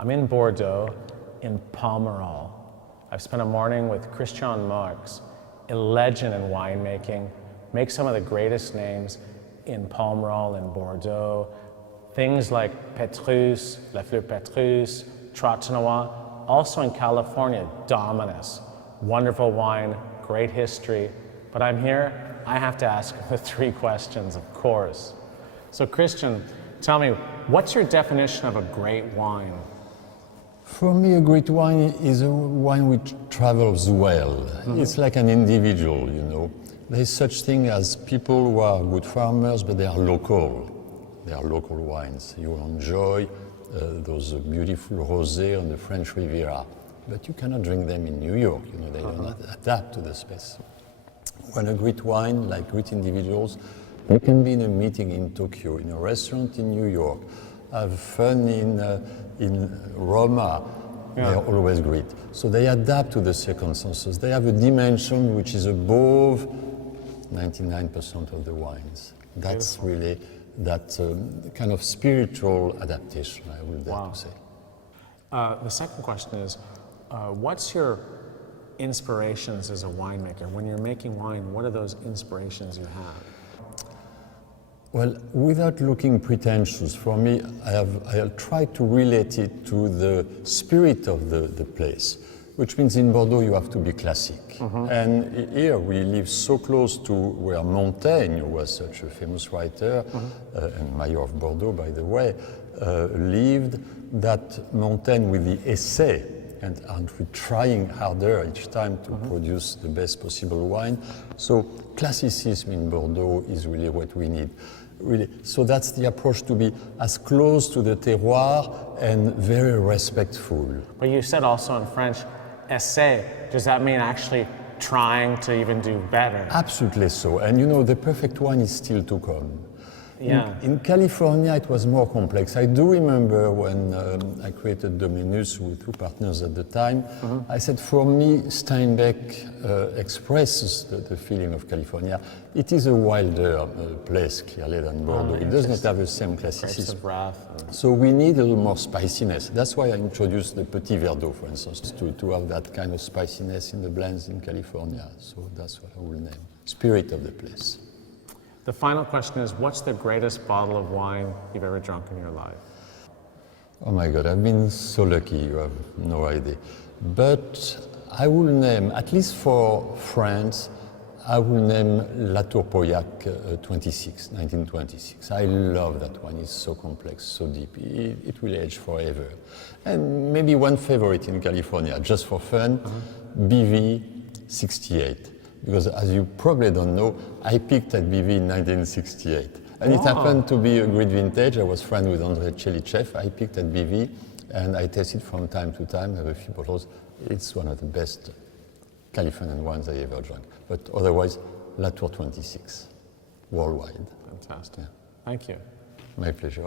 I'm in Bordeaux, in Pomerol. I've spent a morning with Christian Moueix, a legend in winemaking, makes some of the greatest names in Pomerol and Bordeaux. Things like Petrus, Lafleur-Petrus, Trotanoy. Also in California, Dominus. Wonderful wine, great history. But I'm here, I have to ask the three questions, of course. So Christian, tell me, what's your definition of a great wine? For me, a great wine is a wine which travels well. Mm-hmm. It's like an individual, you know. There is such thing as people who are good farmers, but they are local. They are local wines. You enjoy those beautiful rosés on the French Riviera, but you cannot drink them in New York. You know, they don't adapt to the space. When a great wine, like great individuals, you can be in a meeting in Tokyo, in a restaurant in New York, have fun in Roma. Yeah. They are always great. So they adapt to the circumstances. They have a dimension which is above 99% of the wines. That's beautiful. Really that kind of spiritual adaptation, I would dare to say. The second question is, what's your inspirations as a winemaker? When you're making wine, what are those inspirations you have? Well, without looking pretentious, for me, I'll try to relate it to the spirit of the place, which means in Bordeaux you have to be classic. Mm-hmm. And here we live so close to where Montaigne, who was such a famous writer, and mayor of Bordeaux, by the way, lived, that Montaigne with the essay, and aren't we trying harder each time to produce the best possible wine? So classicism in Bordeaux is really what we need. Really. So that's the approach, to be as close to the terroir and very respectful. But you said also in French, essay. Does that mean actually trying to even do better? Absolutely so. And you know, the perfect wine is still to come. Yeah. In California, it was more complex. I do remember when I created Dominus with two partners at the time, I said, for me, Steinbeck expresses the feeling of California. It is a wilder place, clearly, than Bordeaux. It does not have the same classicism. So we need a little more spiciness. That's why I introduced the Petit Verdot, for instance, to have that kind of spiciness in the blends in California. So that's what I will name. Spirit of the place. The final question is, what's the greatest bottle of wine you've ever drunk in your life? Oh my God, I've been so lucky, you have no idea. But I will name, at least for France, I will name La Tour Pauillac 1926. I love that one, it's so complex, so deep. It will age forever. And maybe one favorite in California, just for fun, BV 68. Because as you probably don't know, I picked at BV in 1968. And it happened to be a great vintage. I was friends with Andrei Chelichev. I picked at BV and I test it from time to time. I have a few bottles. It's one of the best Californian wines I ever drank. But otherwise, La Tour 26, worldwide. Fantastic. Yeah. Thank you. My pleasure.